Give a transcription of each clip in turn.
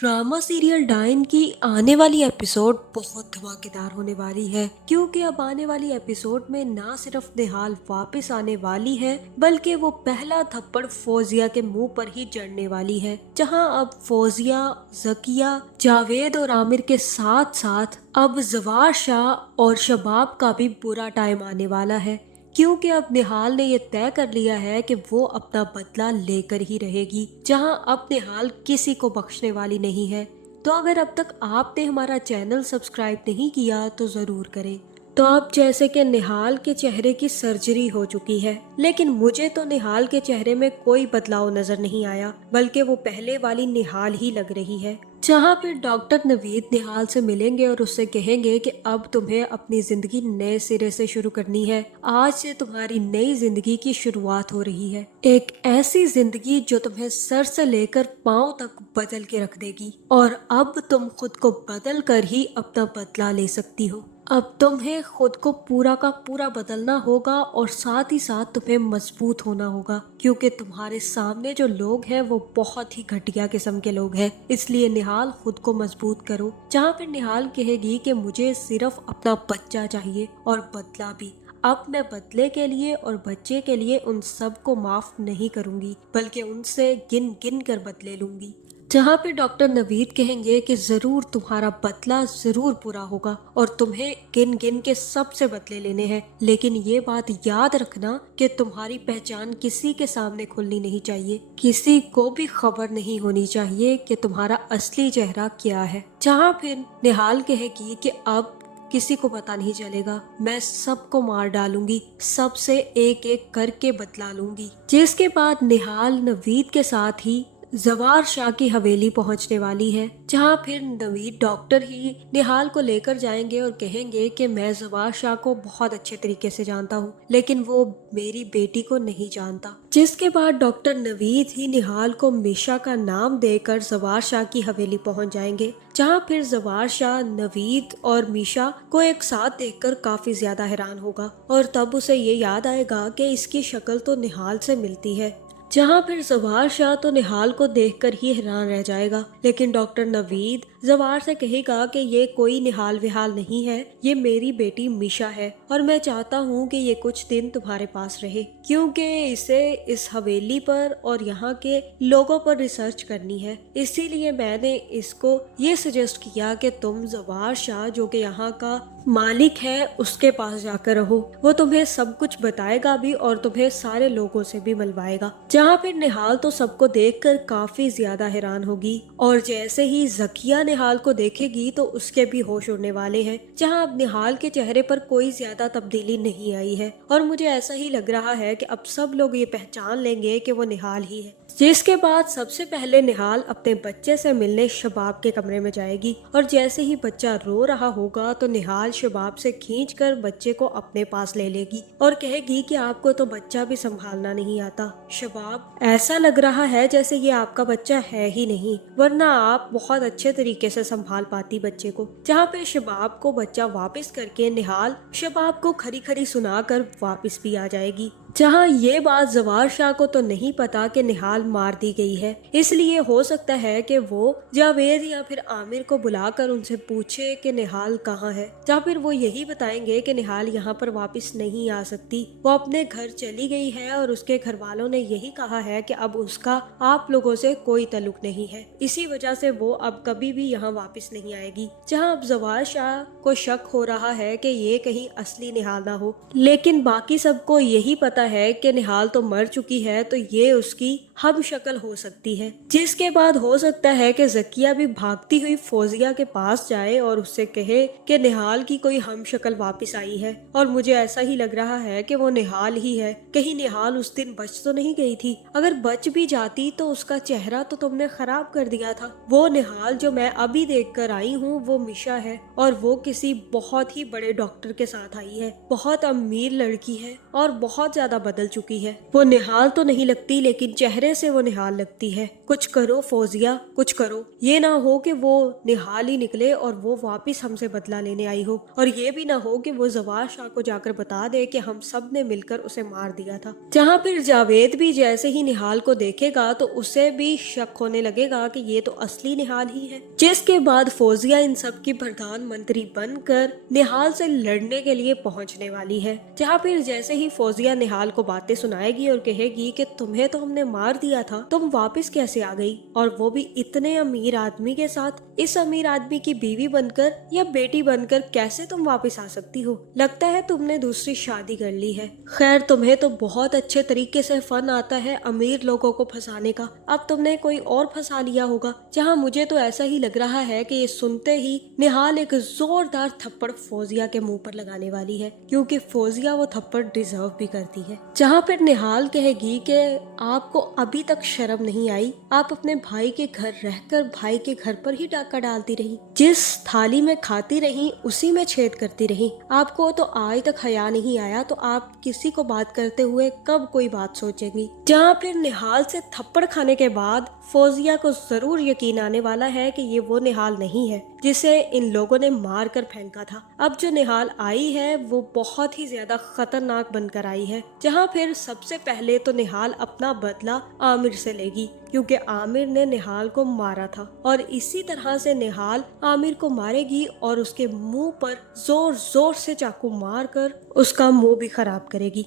Drama serial dine की आने वाली एपिसोड बहुत धमाकेदार होने वाली है, क्योंकि अब आने वाली एपिसोड में ना सिर्फ निहाल वापस आने वाली है बल्कि वो पहला थप्पड़ फौजिया के मुंह पर ही जड़ने वाली है। जहां अब फौजिया, जकिया, जावेद और आमिर के साथ साथ अब जवार शाह और शबाब का भी बुरा टाइम आने वाला है, क्योंकि अब निहाल ने ये तय कर लिया है कि वो अपना बदला लेकर ही रहेगी। जहां अब निहाल किसी को बख्शने वाली नहीं है। तो अगर अब तक आपने हमारा चैनल सब्सक्राइब नहीं किया तो जरूर करें। तो अब जैसे कि निहाल के चेहरे की सर्जरी हो चुकी है, लेकिन मुझे तो निहाल के चेहरे में कोई बदलाव नजर नहीं आया, बल्कि वो पहले वाली निहाल ही लग रही है। जहाँ फिर डॉक्टर नवीद निहाल से मिलेंगे और उससे कहेंगे कि अब तुम्हें अपनी जिंदगी नए सिरे से शुरू करनी है। आज से तुम्हारी नई जिंदगी की शुरुआत हो रही है, एक ऐसी जिंदगी जो तुम्हें सर से लेकर पांव तक बदल के रख देगी, और अब तुम खुद को बदल कर ही अपना बदला ले सकती हो। अब तुम्हें खुद को पूरा का पूरा बदलना होगा और साथ ही साथ तुम्हें मजबूत होना होगा, क्योंकि तुम्हारे सामने जो लोग हैं वो बहुत ही घटिया किस्म के लोग हैं। इसलिए निहाल खुद को मजबूत करो। जहाँ पे निहाल कहेगी कि मुझे सिर्फ अपना बच्चा चाहिए और बदला भी। अब मैं बदले के लिए और बच्चे के लिए उन सब को माफ नहीं करूंगी, बल्कि उनसे गिन गिन कर बदले लूंगी। जहाँ पे डॉक्टर नवीद कहेंगे कि जरूर तुम्हारा बदला जरूर पूरा होगा और तुम्हें गिन गिन के सबसे बदले लेने हैं, लेकिन ये बात याद रखना कि तुम्हारी पहचान किसी के सामने खुलनी नहीं चाहिए, किसी को भी खबर नहीं होनी चाहिए कि तुम्हारा असली चेहरा क्या है। जहाँ फिर निहाल कहेगी कि अब किसी को पता नहीं चलेगा, मैं सबको मार डालूंगी, सबसे एक एक करके बदला लूंगी। जिसके बाद निहाल नवीद के साथ ही जवार शाह की हवेली पहुंचने वाली है, जहां फिर नवीद डॉक्टर ही निहाल को लेकर जाएंगे और कहेंगे कि मैं जवार शाह को बहुत अच्छे तरीके से जानता हूं, लेकिन वो मेरी बेटी को नहीं जानता। जिसके बाद डॉक्टर नवीद ही निहाल को मीशा का नाम देकर जवार शाह की हवेली पहुंच जाएंगे, जहां फिर जवार शाह नवीद और मीशा को एक साथ देखकर काफी ज्यादा हैरान होगा, और तब उसे ये याद आएगा कि इसकी शक्ल तो निहाल से मिलती है। जहाँ फिर जवार शाह तो निहाल को देखकर ही हैरान रह जाएगा, लेकिन डॉक्टर नवीद जवार से कहेगा कि ये कोई निहाल विहाल नहीं है, ये मेरी बेटी मीशा है और मैं चाहता हूँ कि ये कुछ दिन तुम्हारे पास रहे, क्योंकि इसे इस हवेली पर और यहाँ के लोगों पर रिसर्च करनी है। इसीलिए मैंने इसको ये सजेस्ट किया कि तुम जवार शाह जो कि यहाँ का मालिक है उसके पास जाकर रहो, वो तुम्हें सब कुछ बताएगा भी और तुम्हें सारे लोगों से भी मिलवाएगा। जहाँ फिर निहाल तो सबको देखकर काफी ज्यादा हैरान होगी, और जैसे ही जकिया निहाल को देखेगी तो उसके भी होश उड़ने वाले हैं। जहाँ अब निहाल के चेहरे पर कोई ज्यादा तब्दीली नहीं आई है, और मुझे ऐसा ही लग रहा है कि अब सब लोग ये पहचान लेंगे कि वो निहाल ही है। जिसके बाद सबसे पहले निहाल अपने बच्चे से मिलने शबाब के कमरे में जाएगी, और जैसे ही बच्चा रो रहा होगा तो निहाल शबाब से खींचकर बच्चे को अपने पास ले लेगी और कहेगी कि आपको तो बच्चा भी संभालना नहीं आता शबाब, ऐसा लग रहा है जैसे ये आपका बच्चा है ही नहीं, वरना आप बहुत अच्छे तरीके से संभाल पाती बच्चे को। जहाँ पे शबाब को बच्चा वापस करके निहाल शबाब को खरी खरी सुनाकर वापस भी आ जाएगी। जहाँ ये बात जवार शाह को तो नहीं पता कि निहाल मार दी गई है, इसलिए हो सकता है कि वो जावेद या फिर आमिर को बुलाकर उनसे पूछे कि निहाल कहाँ है, या फिर वो यही बताएंगे कि निहाल यहाँ पर वापस नहीं आ सकती, वो अपने घर चली गई है और उसके घर वालों ने यही कहा है कि अब उसका आप लोगों से कोई ताल्लुक नहीं है, इसी वजह से वो अब कभी भी यहाँ वापस नहीं आएगी। जहाँ अब जवार शाह को शक हो रहा है कि ये कहीं असली निहाल ना हो, लेकिन बाकी सबको यही पता है कि निहाल तो मर चुकी है, तो ये उसकी हम शक्ल हो सकती है। जिसके बाद हो सकता है कि जकिया भी भागती हुई फौजिया के पास जाए और उससे कहे कि निहाल की कोई हम शक्ल वापस आई है, और मुझे ऐसा ही लग रहा है कि वो निहाल ही है। कहीं निहाल उस दिन बच तो नहीं गई थी? अगर बच भी जाती तो उसका चेहरा तो तुमने खराब कर दिया था। वो निहाल जो मैं अभी देख कर आई हूँ वो मीशा है, और वो किसी बहुत ही बड़े डॉक्टर के साथ आई है, बहुत अमीर लड़की है और बहुत ज्यादा बदल चुकी है। वो निहाल तो नहीं लगती, लेकिन चेहरे तरह से वो निहाल लगती है। कुछ करो फौजिया, कुछ करो, ये ना हो कि वो निहाल ही निकले और वो वापस हमसे बदला लेने आई हो, और ये भी ना हो कि वो जवार शाह को जाकर बता दे कि हम सब ने मिलकर उसे मार दिया था। जहाँ फिर जावेद भी जैसे ही निहाल को देखेगा तो उसे भी शक होने लगेगा कि ये तो असली निहाल ही है। जिसके बाद फौजिया इन सब की प्रधानमंत्री बनकर निहाल से लड़ने के लिए पहुंचने वाली है। जहाँ फिर जैसे ही फौजिया निहाल को बातें सुनाएगी और कहेगी कि तुम्हें तो हमने मार दिया था, तुम वापस कैसे आ गई, और वो भी इतने अमीर आदमी के साथ। इस अमीर आदमी की बीवी बनकर या बेटी बनकर कैसे तुम वापस आ सकती हो? लगता है तुमने दूसरी शादी कर ली है। खैर, तुम्हें तो बहुत अच्छे तरीके से फन आता है अमीर लोगों को फंसाने का। अब तुमने कोई और फंसा लिया होगा। जहाँ मुझे तो ऐसा ही लग रहा है कि ये सुनते ही निहाल एक जोरदार थप्पड़ फौजिया के मुंह पर लगाने वाली है, क्योंकि फौजिया वो थप्पड़ डिजर्व भी करती है। जहाँ फिर निहाल कहेगी कि आपको अभी तक शर्म नहीं आई, आप अपने भाई के घर रहकर भाई के घर पर ही डाका डालती रही, जिस थाली में खाती रही उसी में छेद करती रही। आपको तो आज तक हया नहीं आया, तो आप किसी को बात करते हुए कब कोई बात सोचेंगी? जहाँ फिर निहाल से थप्पड़ खाने के बाद फौजिया को जरूर यकीन आने वाला है कि ये वो निहाल नहीं है जिसे इन लोगों ने मार कर फेंका था। अब जो निहाल आई है वो बहुत ही ज्यादा खतरनाक बनकर आई है। जहाँ फिर सबसे पहले तो निहाल अपना बदला आमिर से लेगी, क्योंकि आमिर ने निहाल को मारा था, और इसी तरह से निहाल आमिर को मारेगी और उसके मुंह पर जोर जोर से चाकू मारकर उसका मुंह भी खराब करेगी।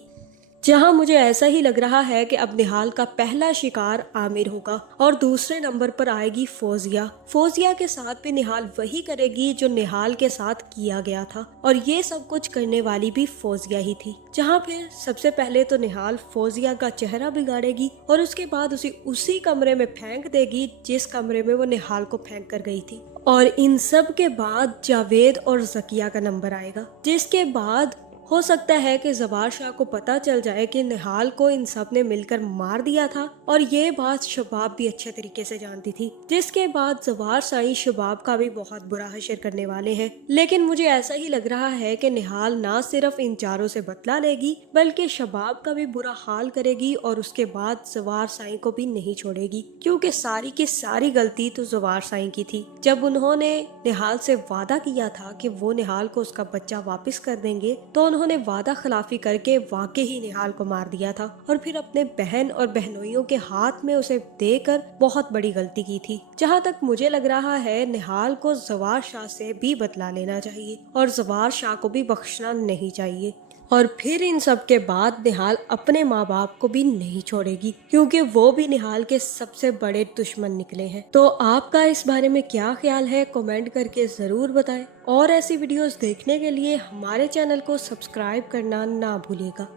जहां मुझे ऐसा ही लग रहा है कि अब निहाल का पहला शिकार आमिर होगा और दूसरे नंबर पर आएगी फौजिया। फौजिया के साथ भी निहाल वही करेगी जो निहाल के साथ किया गया था, और ये सब कुछ करने वाली भी फौजिया ही थी। जहां फिर सबसे पहले तो निहाल फौजिया का चेहरा बिगाड़ेगी और उसके बाद उसे उसी कमरे में फेंक देगी जिस कमरे में वो निहाल को फेंक कर गई थी। और इन सब के बाद जावेद और जकिया का नंबर आएगा, जिसके बाद हो सकता है कि जवार शाह को पता चल जाए कि निहाल को इन सब ने मिलकर मार दिया था, और ये बात शबाब भी अच्छे तरीके से जानती थी। जिसके बाद जवार शाही शबाब का भी बहुत बुरा हशर करने वाले हैं। लेकिन मुझे ऐसा ही लग रहा है कि निहाल ना सिर्फ इन चारों से बदला लेगी बल्कि शबाब का भी बुरा हाल करेगी, और उसके बाद जवार शाही को भी नहीं छोड़ेगी, क्योंकि सारी की सारी गलती तो जवार शाही की थी। जब उन्होंने निहाल से वादा किया था कि वो निहाल को उसका बच्चा वापस कर देंगे, तो उन्होंने वादा खिलाफी करके वाकई ही निहाल को मार दिया था, और फिर अपने बहन और बहनोइयों के हाथ में उसे देकर बहुत बड़ी गलती की थी। जहाँ तक मुझे लग रहा है निहाल को जवार शाह से भी बदला लेना चाहिए और जवार शाह को भी बख्शना नहीं चाहिए। और फिर इन सब के बाद निहाल अपने माँ बाप को भी नहीं छोड़ेगी, क्योंकि वो भी निहाल के सबसे बड़े दुश्मन निकले हैं। तो आपका इस बारे में क्या ख्याल है, कमेंट करके जरूर बताएं, और ऐसी वीडियोस देखने के लिए हमारे चैनल को सब्सक्राइब करना ना भूलिएगा।